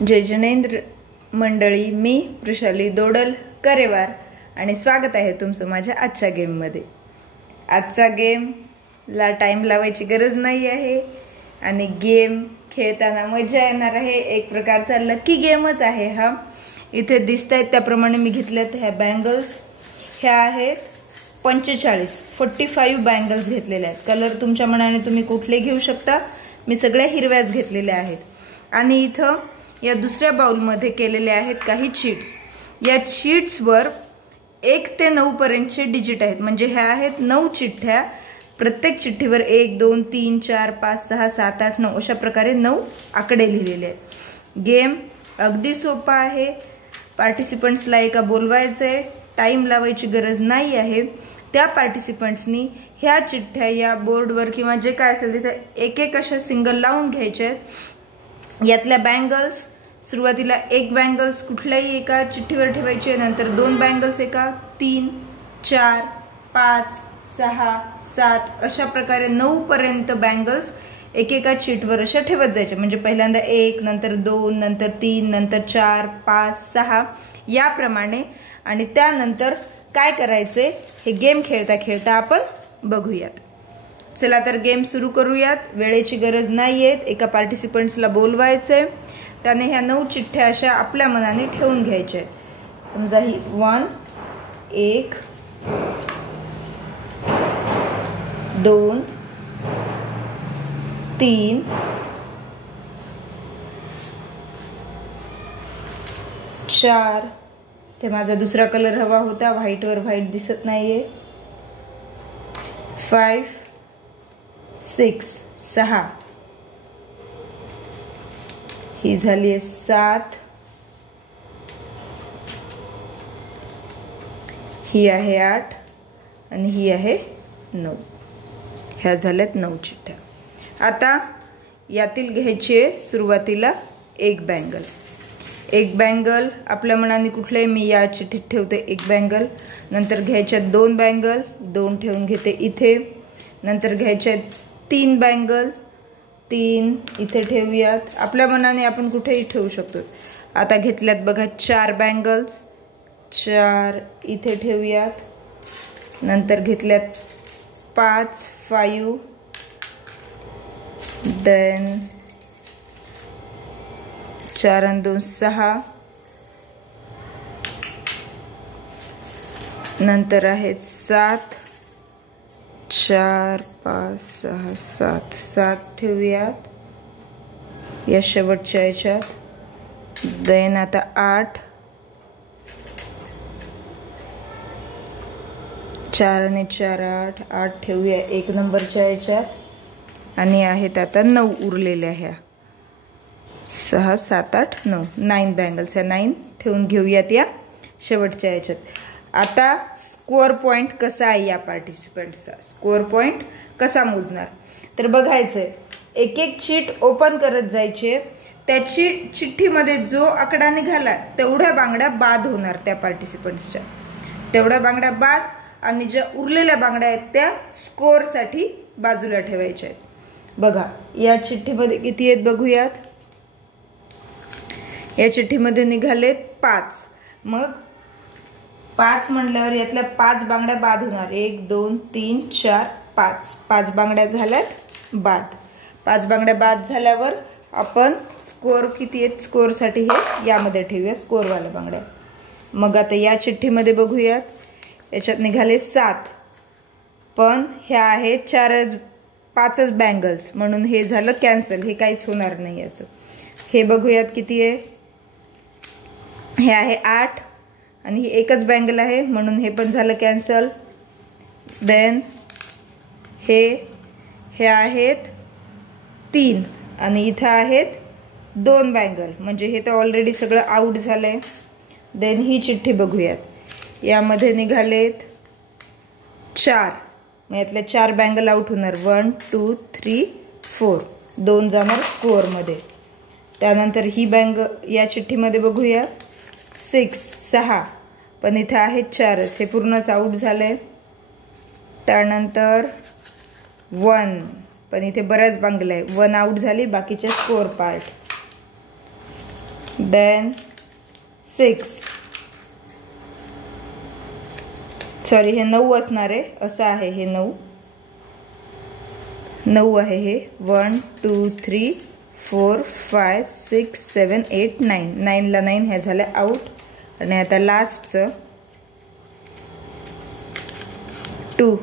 जय जिनेंद्र मंडळी, मी वृषाली दोडल करेवार आणि स्वागत आहे तुमचं माझ्या आजच्या गेममध्ये। आजचा गेमला टाइम लावायची गरज नाही आहे आणि गेम खेळताना मजा येणार आहे। एक प्रकारचा लकी गेमच आहे हा। इथे दिसतायत त्याप्रमाणे मी घेतल्यात ह्या बँगल्स। ह्या आहेत 45 बँगल्स घेतलेल्या आहेत। कलर तुमच्या मनाने तुम्ही कुठले घेऊ शकता। मी सगळ्या हिरव्याच घेतलेल्या आहेत। आणि इथं या दुसऱ्या बाउल मध्ये केलेले आहेत काही चीट्स। या चीट्स वर 1 ते 9 पर्यंतचे डिजिट आहेत, म्हणजे ह्या आहेत 9 चिठ्ठ्या। प्रत्येक चिठ्ठीवर 1 2 3 4 5 6 7 8 9 अशा प्रकारे 9 आकडे लिहिलेले आहेत। गेम अगदी सोपा आहे। पार्टिसिपंट्सला एका बोलवायचे, टाइम लावायची गरज नाही आहे। त्या पार्टिसिपंट्सनी ह्या चिठ्ठ्या या बोर्डवर किंवा जे काय असेल तिथे एक एक अशा सिंगल लावून घ्यायचे। यातल्या बँगल्स सुरुवातीला 1 बँगल्स कुठल्याही एका चिठ्ठीवर ठेवायचे, नंतर 2 बँगल्स एका, 3 4 5 6 7 अशा प्रकारे 9 पर्यंत बँगल्स एकेका चिठ्ठीवर अशा ठेवत जायचे। म्हणजे पहिल्यांदा 1, नंतर 2, नंतर 3, नंतर 4 5 6 याप्रमाणे। आणि त्यानंतर काय करायचे हे गेम खेळता खेळता आपण बघूयात। चला तर गेम सुरू करूयात। वेळेची गरज नाहीये। एका पार्टिसिपंट्सला बोलवायचे, त्याने ह्या 9 चिठ्ठ्या अशा आपल्या मनाने ठेवून घ्यायच्या। समजा ही 1 2 3 4 ते माझा दुसरा कलर हवा होता, व्हाईट वर व्हाईट दिसत नाहीये। 5 6 6 ही झाली 7, ही आहे 8 आणि ही आहे 9। ह्या झाल्यात 9 चिठ्ठ्या। आता यातील घ्यायची सुरुवातीला 1 बँगल। 1 बँगल आपल्या मनाने कुठले, मी या चिठ्ठीत ठेवते 1 बँगल। नंतर घ्यायच्या 2 बँगल, 2 ठेवून घेते इथे। नंतर घ्यायच्या 3 बँगल, 3 इथे ठेवूयात। आपल्या मनाने आपण कुठेही ठेवू शकतो। आता घेतल्यात बघा 4 बँगल्स, 4 इथे ठेवूयात। नंतर घेतल्यात 5 देन 4 आणि 2 6, नंतर आहे 7 4 5 6 7 7 ठेवूयात या शेवटच्या याच्यात। देन आता 8 4 आणि 4 8 8 ठेवूया 1 नंबरच्या याच्यात। आणि आहेत आता 9 उरलेल्या, ह्या 6 7 8 9 बँगल्स, ह्या 9 ठेवून घेऊयात या शेवटच्या याच्यात। आता स्कोअर पॉइंट कसा आहे या पार्टिसिपंट्सचा, स्कोअर पॉइंट कसा मोजणार तर बघायचंय। एक एक चीट ओपन करत जायचे। त्याची चिठ्ठीमध्ये जो आकडा निघाला तेवढ्या बांगड्या बाद होणार त्या पार्टिसिपंट्सच्या, तेवढ्या बांगड्या बाद। आणि ज्या उरलेल्या बांगड्या आहेत त्या स्कोअर साठी बाजूला ठेवायच्या आहेत। बघा या चिठ्ठीमध्ये किती आहेत बघूयात। या चिठ्ठीमध्ये निघालेत 5। मग 5 म्हणल्यावर यातल्या 5 बांगड्या बाद होणार। 1 2 3 4 5 5 बांगड्या झाल्यात बाद। 5 बांगड्या बाद झाल्यावर आपण स्कोअर किती आहेत स्कोअर साठी हे यामध्ये ठेवूया, स्कोअर वाल्या बांगड्या। मग आता या चिठ्ठीमध्ये बघूयात, याच्यात निघाले 7, पण ह्या आहेत 5च बँगल्स, म्हणून हे झालं कॅन्सल, हे काहीच होणार नाही याचं। हे बघूयात किती आहे, हे आहे 8 आणि ही एकच बँगल आहे म्हणून हे पण झालं कॅन्सल। देन हे आहेत 3 आणि इथं आहेत 2 बँगल, म्हणजे हे तर ऑलरेडी सगळं आउट झालंय। देन ही चिठ्ठी बघूयात, यामध्ये निघालेत 4, मग यातल्या 4 बँगल आउट होणार। 1 2 3 4 2 जाणार स्कोअर मध्ये। त्यानंतर ही बँगल या चिठ्ठीमध्ये बघूया 6 पण इथे आहेत 4च, हे पूर्णच आउट झालंय। त्यानंतर 1 पण इथे बऱ्याच बांगल्या आहे, 1 आउट झाली, बाकीचे स्कोअर पार्ट। देन 6, सॉरी हे 9 असणार आहे, असं आहे हे 9 आहे हे. 1 2 3 4 5 6 7 8 9, 9ला 9 ह्या झाल्या आउट. आणि आता लास्टचं 2,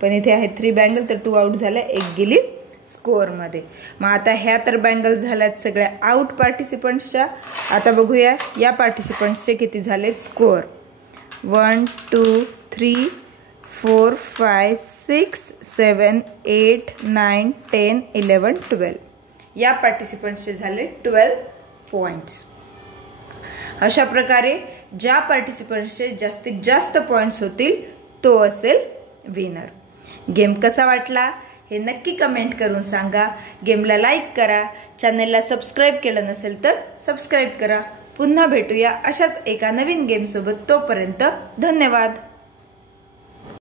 पण इथे आहेत 3 बँगल, तर 2 आउट झाल्या, 1 गेली स्कोअरमध्ये. मग आता ह्या तर बँगल झाल्यात सगळ्या आउट पार्टिसिपंट्सच्या. आता बघूया या पार्टिसिपंट्सचे किती झालेत स्कोअर. 1 2 3 4 5 6 7 8 9 10 11 12. या पार्टिसिपंट्सचे झाले 12 पॉईंट्स. अशा प्रकारे ज्या पार्टिसिपंट्सचे जास्तीत जास्त पॉईंट्स होतील तो असेल विनर. गेम कसा वाटला हे नक्की कमेंट करून सांगा. गेमला लाईक करा, चॅनलला सबस्क्राईब केलं नसेल तर सबस्क्राईब करा. पुन्हा भेटूया अशाच एका नवीन गेमसोबत. तोपर्यंत धन्यवाद.